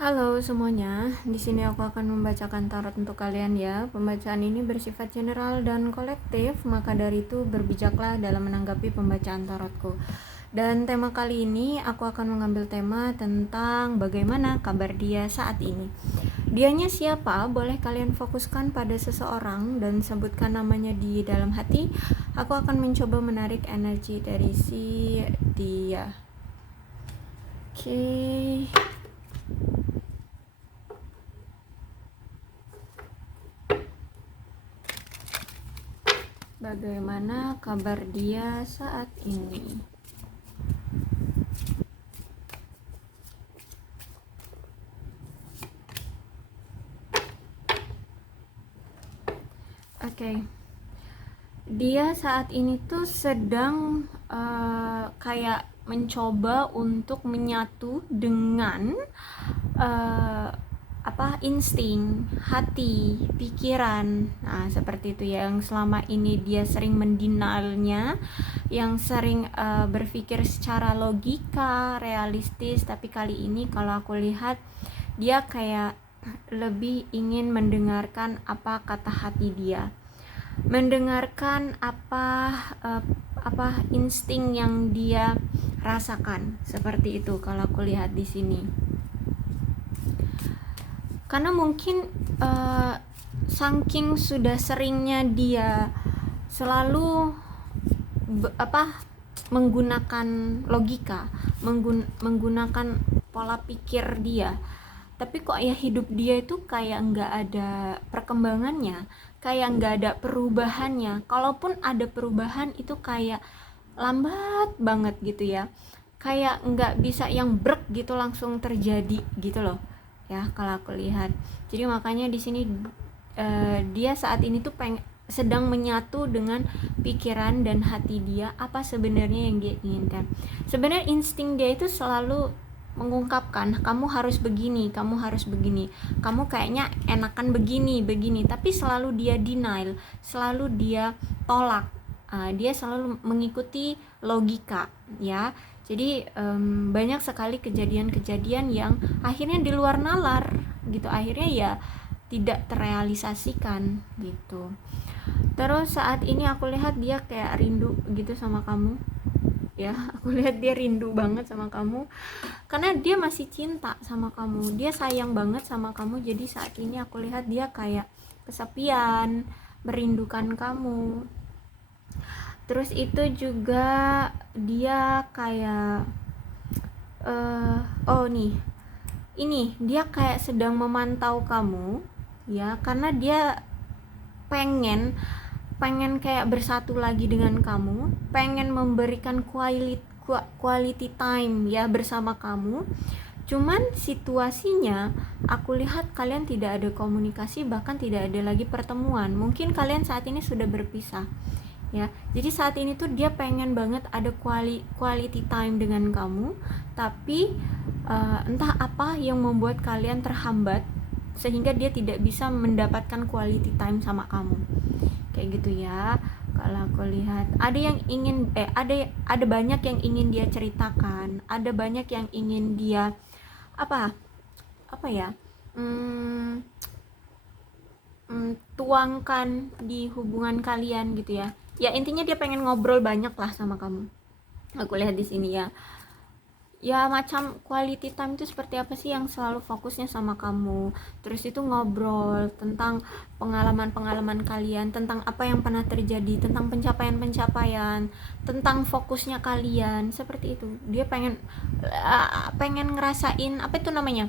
Halo semuanya, di sini aku akan membacakan tarot untuk kalian ya. Pembacaan ini bersifat general dan kolektif, maka dari itu berbijaklah dalam menanggapi pembacaan tarotku. Dan tema kali ini aku akan mengambil tema tentang bagaimana kabar dia saat ini. Dianya siapa? Boleh kalian fokuskan pada seseorang dan sebutkan namanya di dalam hati. Aku akan mencoba menarik energi dari si dia. Oke. Bagaimana kabar dia saat ini? Oke. Dia saat ini tuh sedang kayak mencoba untuk menyatu dengan insting, hati, pikiran. Nah, seperti itu yang selama ini dia sering mendinalnya, yang sering berpikir secara logika, realistis, tapi kali ini kalau aku lihat dia kayak lebih ingin mendengarkan apa kata hati dia. Mendengarkan apa insting yang dia rasakan. Seperti itu kalau aku lihat di sini. Karena mungkin saking sudah seringnya dia selalu menggunakan logika, menggunakan pola pikir dia, tapi kok ya hidup dia itu kayak nggak ada perkembangannya, kayak nggak ada perubahannya. Kalaupun ada perubahan itu kayak lambat banget gitu ya, kayak nggak bisa yang brek gitu langsung terjadi gitu loh ya kalau aku lihat. Jadi makanya di sini dia saat ini tuh sedang menyatu dengan pikiran dan hati dia, apa sebenarnya yang dia inginkan. Sebenarnya insting dia itu selalu mengungkapkan kamu harus begini, kamu harus begini, kamu kayaknya enakan begini, tapi selalu dia denial, selalu dia tolak. Dia selalu mengikuti logika ya. Jadi banyak sekali kejadian-kejadian yang akhirnya di luar nalar gitu, akhirnya ya tidak terrealisasikan gitu. Terus saat ini aku lihat dia kayak rindu gitu sama kamu ya. Aku lihat dia rindu banget sama kamu karena dia masih cinta sama kamu, dia sayang banget sama kamu. Jadi saat ini aku lihat dia kayak kesepian, merindukan kamu. Terus itu juga dia kayak ini dia kayak sedang memantau kamu ya, karena dia pengen kayak bersatu lagi dengan kamu, pengen memberikan quality time ya bersama kamu. Cuman situasinya aku lihat kalian tidak ada komunikasi, bahkan tidak ada lagi pertemuan. Mungkin kalian saat ini sudah berpisah ya. Jadi saat ini tuh dia pengen banget ada quality time dengan kamu, tapi entah apa yang membuat kalian terhambat sehingga dia tidak bisa mendapatkan quality time sama kamu. Kayak gitu ya. Kalau aku lihat ada yang ingin ada banyak yang ingin dia ceritakan, ada banyak yang ingin dia tuangkan di hubungan kalian gitu ya. Ya intinya dia pengen ngobrol banyak lah sama kamu. Aku lihat di sini ya. Ya macam quality time itu seperti apa sih, yang selalu fokusnya sama kamu. Terus itu ngobrol tentang pengalaman-pengalaman kalian, tentang apa yang pernah terjadi, tentang pencapaian-pencapaian, tentang fokusnya kalian, seperti itu. Dia pengen ngerasain apa itu namanya,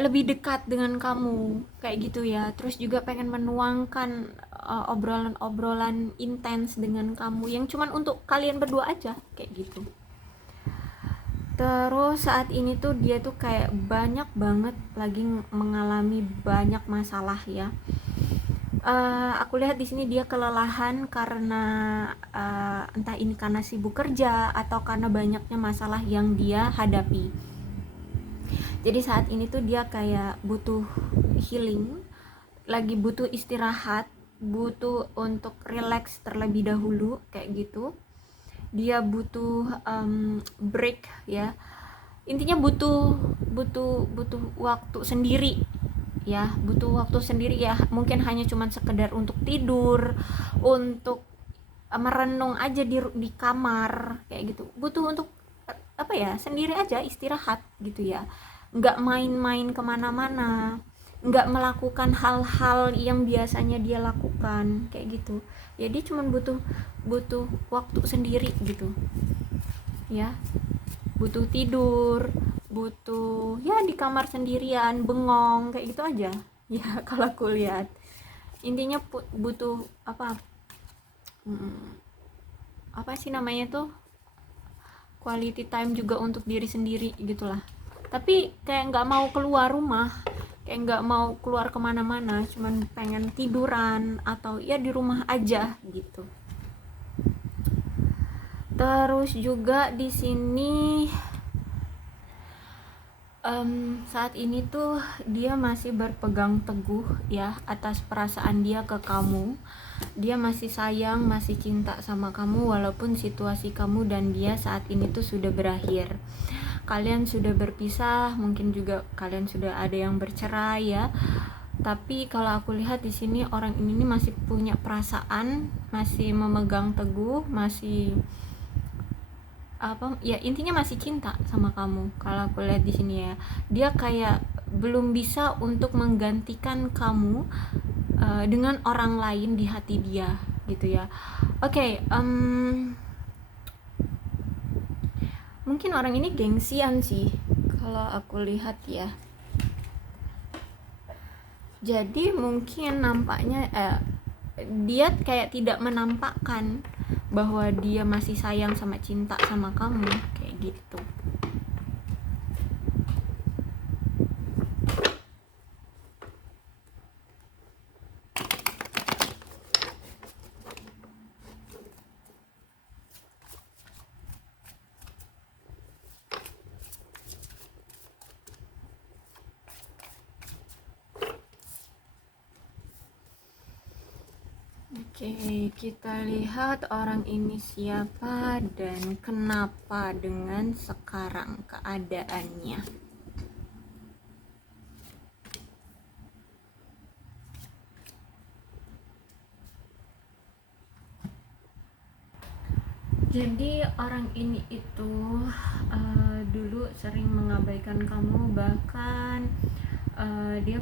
lebih dekat dengan kamu kayak gitu ya. Terus juga pengen menuangkan obrolan-obrolan intens dengan kamu yang cuman untuk kalian berdua aja kayak gitu. Terus saat ini tuh dia tuh kayak banyak banget lagi mengalami banyak masalah ya. Aku lihat di sini dia kelelahan karena entah ini karena sibuk kerja atau karena banyaknya masalah yang dia hadapi. Jadi saat ini tuh dia kayak butuh healing, lagi butuh istirahat, butuh untuk relax terlebih dahulu kayak gitu. Dia butuh break ya. intinya butuh butuh butuh waktu sendiri ya, butuh waktu sendiri ya, mungkin hanya cuman sekedar untuk tidur, untuk merenung aja di kamar kayak gitu, butuh untuk apa ya, sendiri aja, istirahat gitu ya, nggak main-main kemana-mana, nggak melakukan hal-hal yang biasanya dia lakukan kayak gitu. Jadi cuman butuh butuh waktu sendiri gitu ya, butuh tidur, butuh ya di kamar sendirian bengong kayak gitu aja ya. Kalau aku lihat intinya butuh apa, apa sih namanya tuh, quality time juga untuk diri sendiri gitulah. Tapi kayak nggak mau keluar rumah, kayak nggak mau keluar kemana-mana, cuman pengen tiduran atau ya di rumah aja gitu. Terus juga di sini saat ini tuh dia masih berpegang teguh ya atas perasaan dia ke kamu. Dia masih sayang, masih cinta sama kamu walaupun situasi kamu dan dia saat ini tuh sudah berakhir. Kalian sudah berpisah, mungkin juga kalian sudah ada yang bercerai ya. Tapi kalau aku lihat di sini orang ini masih punya perasaan, masih memegang teguh, masih apa ya, intinya masih cinta sama kamu. Kalau aku lihat di sini ya, dia kayak belum bisa untuk menggantikan kamu dengan orang lain di hati dia gitu ya. Oke, mungkin orang ini gengsian sih kalau aku lihat ya. Jadi mungkin nampaknya dia kayak tidak menampakkan bahwa dia masih sayang sama cinta sama kamu kayak gitu. Oke, kita lihat orang ini siapa dan kenapa dengan sekarang keadaannya. Jadi orang ini itu dulu sering mengabaikan kamu, bahkan dia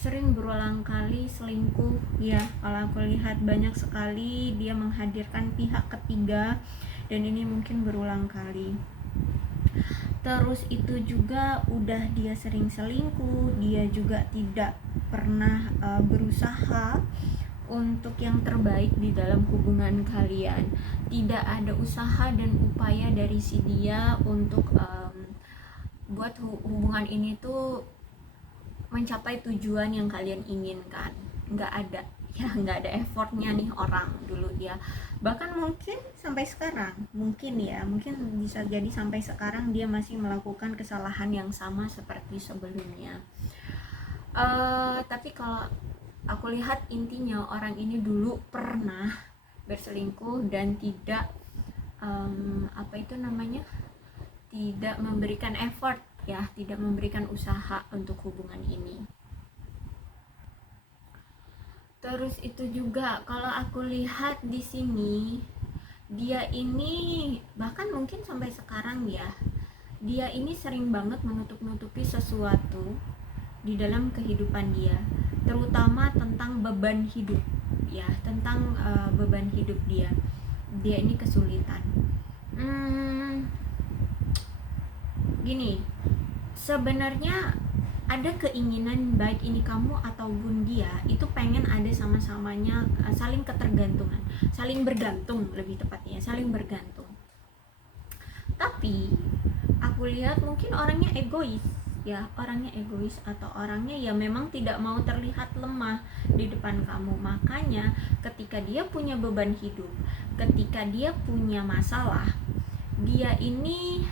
sering berulang kali selingkuh ya. Kalau aku lihat banyak sekali dia menghadirkan pihak ketiga dan ini mungkin berulang kali. Terus itu juga udah dia sering selingkuh, dia juga tidak pernah berusaha untuk yang terbaik di dalam hubungan kalian. Tidak ada usaha dan upaya dari si dia untuk buat hubungan ini tuh mencapai tujuan yang kalian inginkan. Nggak ada ya, nggak ada effortnya nih orang dulu ya. Bahkan mungkin sampai sekarang, mungkin bisa jadi sampai sekarang dia masih melakukan kesalahan yang sama seperti sebelumnya. Tapi kalau aku lihat intinya orang ini dulu pernah berselingkuh dan tidak apa itu namanya, tidak memberikan effort ya, tidak memberikan usaha untuk hubungan ini. Terus itu juga kalau aku lihat di sini dia ini bahkan mungkin sampai sekarang ya, dia ini sering banget menutup-nutupi sesuatu di dalam kehidupan dia, terutama tentang beban hidup ya, tentang beban hidup dia ini kesulitan. Gini, sebenarnya ada keinginan baik ini kamu ataupun dia itu pengen ada sama-samanya, saling ketergantungan, saling bergantung, lebih tepatnya saling bergantung. Tapi aku lihat mungkin orangnya egois ya, orangnya egois atau orangnya ya memang tidak mau terlihat lemah di depan kamu. Makanya ketika dia punya beban hidup, ketika dia punya masalah, dia ini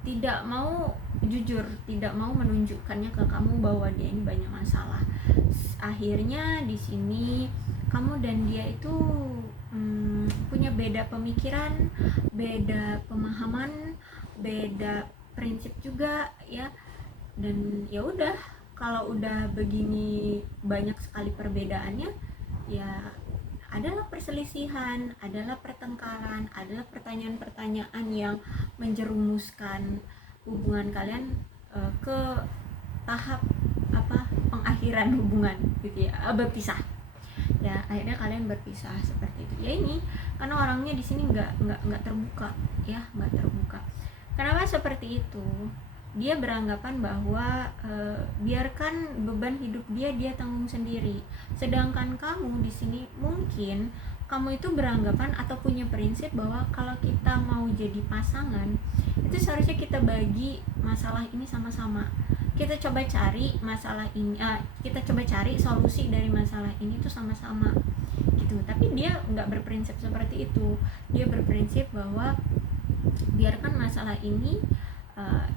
tidak mau jujur, tidak mau menunjukkannya ke kamu bahwa dia ini banyak masalah. Akhirnya di sini kamu dan dia itu punya beda pemikiran, beda pemahaman, beda prinsip juga ya. Dan ya udah, kalau udah begini banyak sekali perbedaannya, ya adalah perselisihan, adalah pertengkaran, adalah pertanyaan-pertanyaan yang menjerumuskan hubungan kalian ke tahap pengakhiran hubungan gitu ya, berpisah ya. Akhirnya kalian berpisah seperti itu ya. Ini karena orangnya di sini nggak terbuka ya, nggak terbuka. Kenapa seperti itu? Dia beranggapan bahwa biarkan beban hidup dia tanggung sendiri. Sedangkan kamu di sini mungkin kamu itu beranggapan atau punya prinsip bahwa kalau kita mau jadi pasangan itu seharusnya kita bagi masalah ini sama-sama. Kita coba cari masalah ini, kita coba cari solusi dari masalah ini tuh sama-sama gitu. Tapi dia nggak berprinsip seperti itu. Dia berprinsip bahwa biarkan masalah ini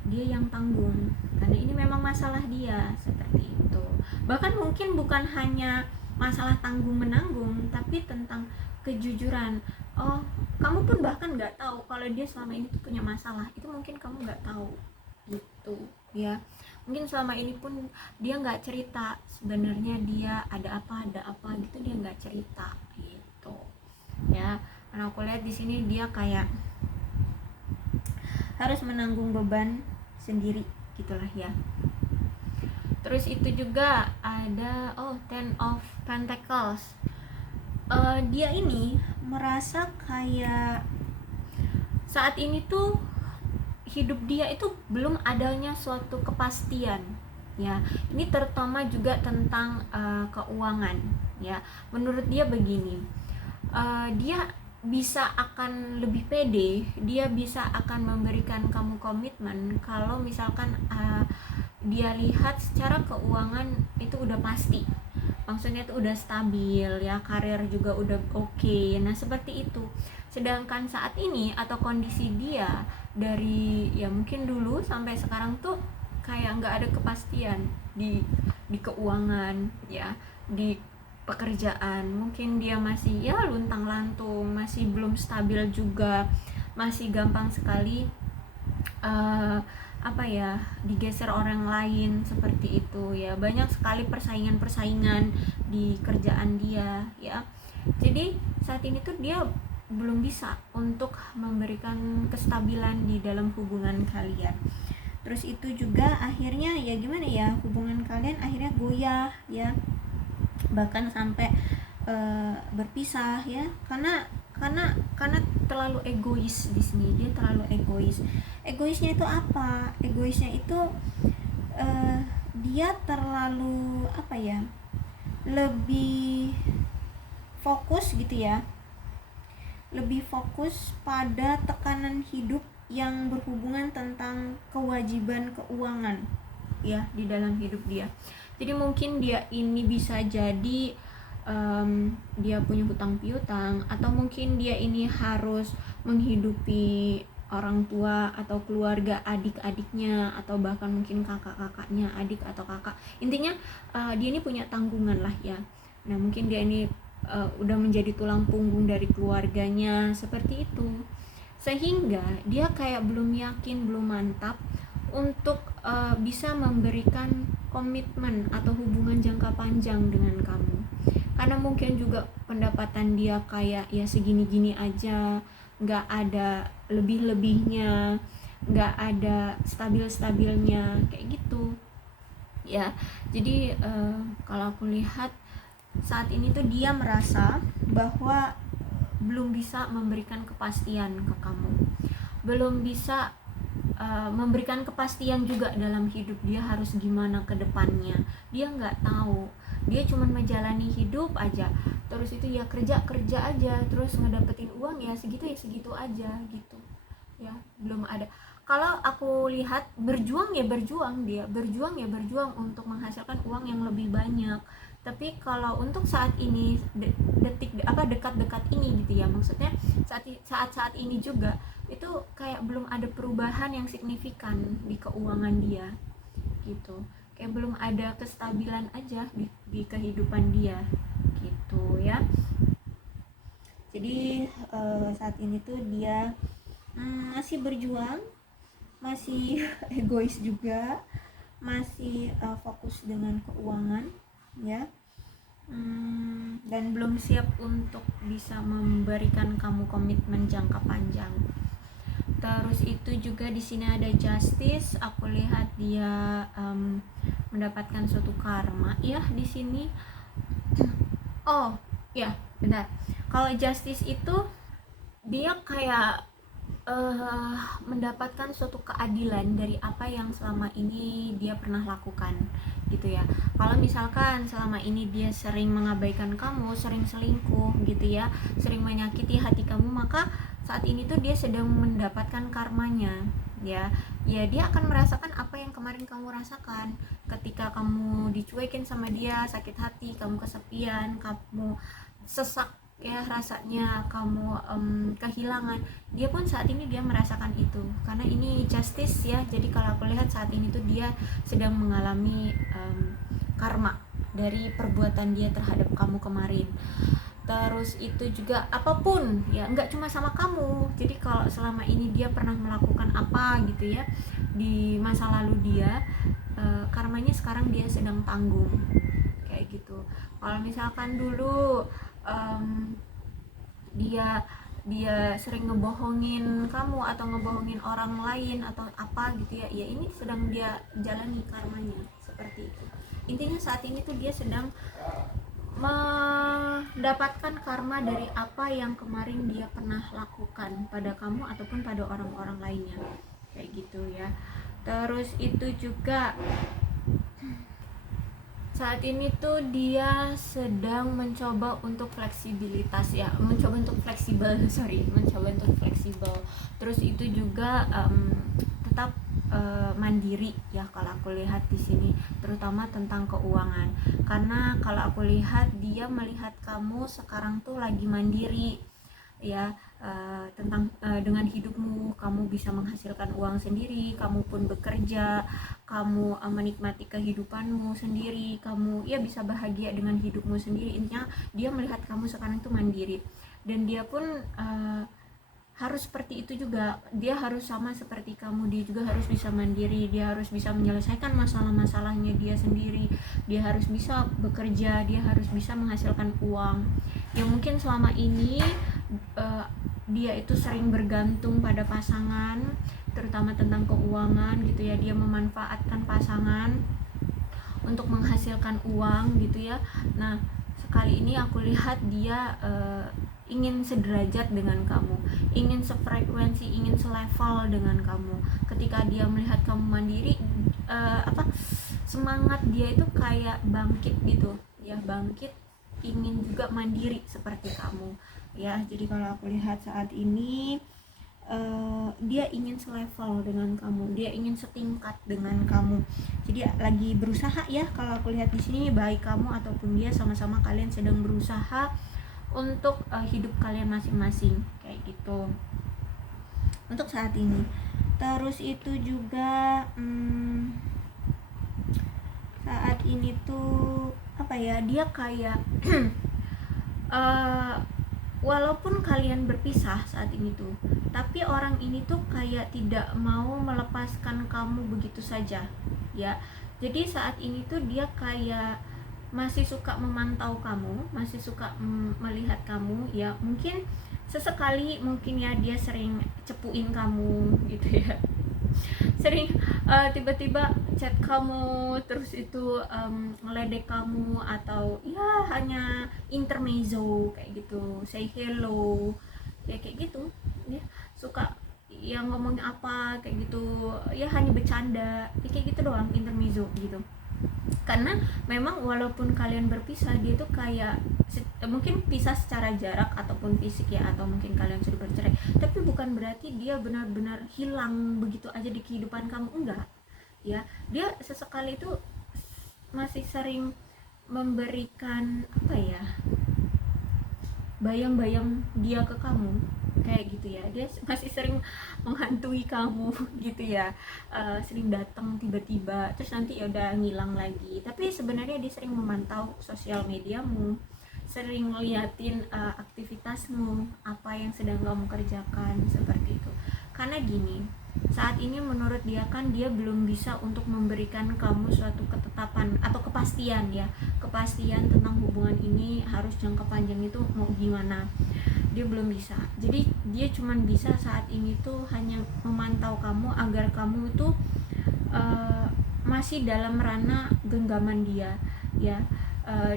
dia yang tanggung, karena ini memang masalah dia, seperti itu. Bahkan mungkin bukan hanya masalah tanggung menanggung, tapi tentang kejujuran. Oh, kamu pun bahkan nggak tahu kalau dia selama ini tuh punya masalah, itu mungkin kamu nggak tahu gitu ya. Mungkin selama ini pun dia nggak cerita sebenarnya dia ada apa gitu, dia nggak cerita gitu ya. Karena aku lihat di sini dia kayak harus menanggung beban sendiri gitulah ya. Terus itu juga ada Ten of Pentacles. Dia ini merasa kayak saat ini tuh hidup dia itu belum adanya suatu kepastian ya. Ini terutama juga tentang keuangan ya. Menurut dia begini, dia bisa akan lebih pede, dia bisa akan memberikan kamu komitmen kalau misalkan dia lihat secara keuangan itu udah pasti, maksudnya itu udah stabil ya, karir juga udah oke. Nah seperti itu. Sedangkan saat ini atau kondisi dia dari ya mungkin dulu sampai sekarang tuh kayak nggak ada kepastian di keuangan ya, di pekerjaan. Mungkin dia masih ya luntang-lantung, masih belum stabil juga, masih gampang sekali digeser orang lain, seperti itu ya. Banyak sekali persaingan di kerjaan dia ya. Jadi saat ini tuh dia belum bisa untuk memberikan kestabilan di dalam hubungan kalian. Terus itu juga akhirnya ya gimana ya, hubungan kalian akhirnya goyah ya, bahkan sampai berpisah ya, karena terlalu egois di sini. Dia terlalu egois. Egoisnya itu apa? Egoisnya itu dia terlalu lebih fokus gitu ya, lebih fokus pada tekanan hidup yang berhubungan tentang kewajiban keuangan ya di dalam hidup dia. Jadi mungkin dia ini bisa jadi dia punya hutang piutang, atau mungkin dia ini harus menghidupi orang tua atau keluarga adik-adiknya, atau bahkan mungkin kakak-kakaknya, adik atau kakak. Intinya dia ini punya tanggungan lah ya. Nah mungkin dia ini udah menjadi tulang punggung dari keluarganya, seperti itu. Sehingga dia kayak belum yakin, belum mantap untuk bisa memberikan komitmen atau hubungan jangka panjang dengan kamu. Karena mungkin juga pendapatan dia kayak ya segini-gini aja, nggak ada lebih-lebihnya, nggak ada stabil-stabilnya kayak gitu ya. Jadi kalau aku lihat saat ini tuh dia merasa bahwa belum bisa memberikan kepastian ke kamu, belum bisa memberikan kepastian juga dalam hidup dia harus gimana ke depannya. Dia nggak tahu, dia cuma menjalani hidup aja, terus itu ya kerja aja, terus ngedapetin uang ya segitu aja gitu ya. Belum ada. Kalau aku lihat berjuang untuk menghasilkan uang yang lebih banyak. Tapi kalau untuk saat ini dekat-dekat ini gitu ya, maksudnya saat ini juga itu kayak belum ada perubahan yang signifikan di keuangan dia gitu. Kayak belum ada kestabilan aja di kehidupan dia gitu ya. Jadi saat ini tuh dia masih berjuang masih egois juga, masih fokus dengan keuangan ya. Dan belum siap untuk bisa memberikan kamu komitmen jangka panjang. Terus itu juga di sini ada justice. Aku lihat dia mendapatkan suatu karma ya di sini. Oh ya benar, kalau justice itu dia kayak mendapatkan suatu keadilan dari apa yang selama ini dia pernah lakukan gitu ya. Kalau misalkan selama ini dia sering mengabaikan kamu, sering selingkuh gitu ya, sering menyakiti hati kamu, maka saat ini tuh dia sedang mendapatkan karmanya ya. Ya dia akan merasakan apa yang kemarin kamu rasakan ketika kamu dicuekin sama dia, sakit hati, kamu kesepian, kamu sesak ya rasanya, kamu kehilangan. Dia pun saat ini dia merasakan itu karena ini justice ya. Jadi kalau aku lihat saat ini tuh dia sedang mengalami karma dari perbuatan dia terhadap kamu kemarin. Terus itu juga apapun ya, nggak cuma sama kamu. Jadi kalau selama ini dia pernah melakukan apa gitu ya di masa lalu dia, karmanya sekarang dia sedang tanggung kayak gitu. Kalau misalkan dulu dia sering ngebohongin kamu atau ngebohongin orang lain atau apa gitu ya, ya ini sedang dia jalani karmanya seperti itu. Intinya saat ini tuh dia sedang mendapatkan karma dari apa yang kemarin dia pernah lakukan pada kamu ataupun pada orang-orang lainnya kayak gitu ya. Terus itu juga saat ini tuh dia sedang mencoba untuk fleksibilitas ya, mencoba untuk fleksibel mencoba untuk fleksibel. Terus itu juga tetap mandiri ya kalau aku lihat di sini, terutama tentang keuangan. Karena kalau aku lihat dia melihat kamu sekarang tuh lagi mandiri ya, tentang dengan hidupmu, kamu bisa menghasilkan uang sendiri, kamu pun bekerja, kamu menikmati kehidupanmu sendiri, kamu ya bisa bahagia dengan hidupmu sendiri. Intinya dia melihat kamu sekarang itu mandiri, dan dia pun harus seperti itu juga. Dia harus sama seperti kamu, dia juga harus bisa mandiri, dia harus bisa menyelesaikan masalah-masalahnya dia sendiri, dia harus bisa bekerja, dia harus bisa menghasilkan uang. Yang mungkin selama ini dia itu sering bergantung pada pasangan, terutama tentang keuangan gitu ya. Dia memanfaatkan pasangan untuk menghasilkan uang gitu ya. Nah sekali ini aku lihat dia ingin sederajat dengan kamu, ingin sefrekuensi, ingin selevel dengan kamu. Ketika dia melihat kamu mandiri, semangat dia itu kayak bangkit gitu ya, bangkit, ingin juga mandiri seperti kamu ya. Jadi kalau aku lihat saat ini dia ingin selevel dengan kamu, dia ingin setingkat dengan kamu. Jadi lagi berusaha ya, kalau aku lihat di sini baik kamu ataupun dia, sama-sama kalian sedang berusaha untuk hidup kalian masing-masing kayak gitu untuk saat ini. Terus itu juga saat ini tuh apa ya, dia kayak walaupun kalian berpisah saat ini tuh, tapi orang ini tuh kayak tidak mau melepaskan kamu begitu saja ya. Jadi saat ini tuh dia kayak masih suka memantau kamu, masih suka melihat kamu ya. Mungkin sesekali mungkin ya dia sering cepuin kamu gitu ya, sering tiba-tiba chat kamu, terus itu ngeledek kamu, atau ya hanya intermezzo kayak gitu, say hello ya kayak gitu ya. Suka yang ngomongin apa kayak gitu ya, hanya bercanda ya, kayak gitu doang, intermezzo gitu. Karena memang walaupun kalian berpisah, dia tuh kayak mungkin pisah secara jarak ataupun fisik ya, atau mungkin kalian sudah bercerai, tapi bukan berarti dia benar-benar hilang begitu aja di kehidupan kamu, enggak ya. Dia sesekali itu masih sering memberikan apa ya, bayang-bayang dia ke kamu kayak gitu ya. Dia masih sering menghantui kamu gitu ya, sering datang tiba-tiba terus nanti ya udah ngilang lagi. Tapi sebenarnya dia sering memantau sosial mediamu, sering ngeliatin aktivitasmu, apa yang sedang kamu kerjakan seperti itu. Karena gini, Saat ini menurut dia kan dia belum bisa untuk memberikan kamu suatu ketetapan atau kepastian ya, kepastian tentang hubungan ini harus jangka panjang itu mau gimana, dia belum bisa. Jadi dia cuman bisa saat ini tuh hanya memantau kamu agar kamu itu masih dalam ranah genggaman dia ya.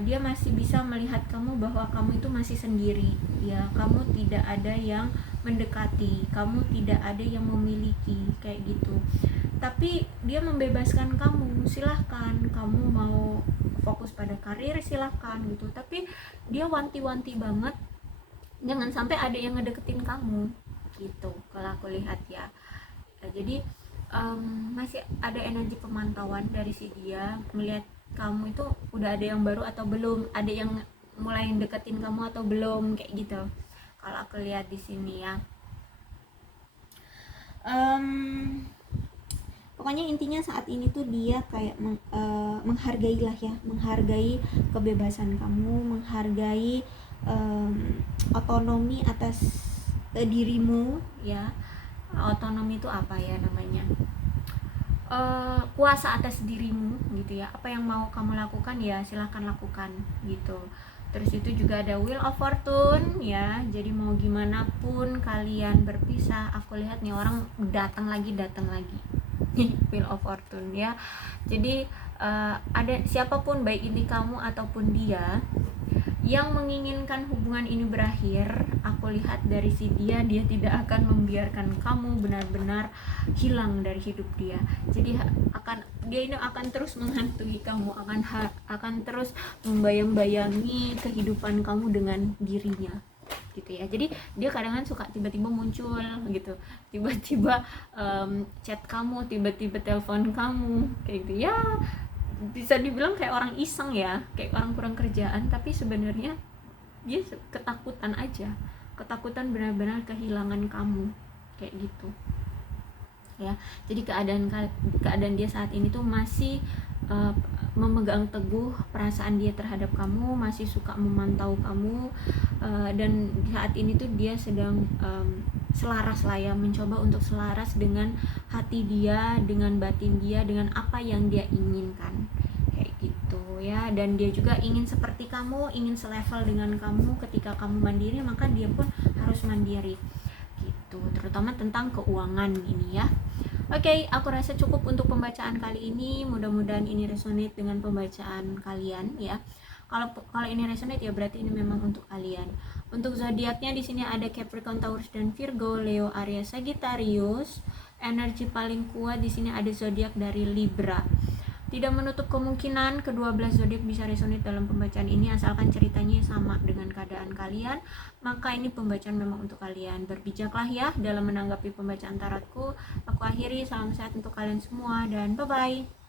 Dia masih bisa melihat kamu bahwa kamu itu masih sendiri ya, kamu tidak ada yang mendekati, kamu tidak ada yang memiliki kayak gitu. Tapi dia membebaskan kamu, silahkan kamu mau fokus pada karir silahkan gitu, tapi dia wanti-wanti banget jangan sampai ada yang ngedeketin kamu gitu kalau aku lihat ya. Jadi masih ada energi pemantauan dari si dia, melihat kamu itu udah ada yang baru atau belum, ada yang mulai deketin kamu atau belum kayak gitu kalau aku lihat di sini ya. Pokoknya intinya saat ini tuh dia kayak menghargai lah ya, menghargai kebebasan kamu, menghargai otonomi atas dirimu ya. Otonomi itu apa ya namanya, kuasa atas dirimu gitu ya. Apa yang mau kamu lakukan ya silahkan lakukan gitu. Terus itu juga ada wheel of fortune ya, jadi mau gimana pun kalian berpisah, aku lihat nih orang datang lagi wheel of fortune ya. Jadi ada siapapun baik ini kamu ataupun dia yang menginginkan hubungan ini berakhir, aku lihat dari si dia tidak akan membiarkan kamu benar-benar hilang dari hidup dia. Jadi dia ini akan terus menghantui kamu, akan terus membayang-bayangi kehidupan kamu dengan dirinya gitu ya. Jadi dia kadang-kadang suka tiba-tiba muncul gitu, tiba-tiba chat kamu, tiba-tiba telepon kamu kayak gitu ya. Bisa dibilang kayak orang iseng ya, kayak orang kurang kerjaan, tapi sebenarnya dia ketakutan aja, ketakutan benar-benar kehilangan kamu kayak gitu ya. Jadi keadaan dia saat ini tuh masih memegang teguh perasaan dia terhadap kamu, masih suka memantau kamu, dan saat ini tuh dia sedang selaras lah ya, mencoba untuk selaras dengan hati dia, dengan batin dia, dengan apa yang dia inginkan kayak gitu ya. Dan dia juga ingin seperti kamu, ingin selevel dengan kamu. Ketika kamu mandiri maka dia pun harus mandiri gitu, terutama tentang keuangan ini ya. Oke, aku rasa cukup untuk pembacaan kali ini. Mudah-mudahan ini resonate dengan pembacaan kalian ya. Kalau ini resonate ya berarti ini memang untuk kalian. Untuk zodiaknya di sini ada Capricorn, Taurus dan Virgo, Leo, Aries, Sagittarius. Energi paling kuat di sini ada zodiak dari Libra. Tidak menutup kemungkinan kedua belas zodiak bisa resonate dalam pembacaan ini, asalkan ceritanya sama dengan keadaan kalian, maka ini pembacaan memang untuk kalian. Berbijaklah ya dalam menanggapi pembacaan tarotku. Aku akhiri, salam sehat untuk kalian semua dan bye-bye.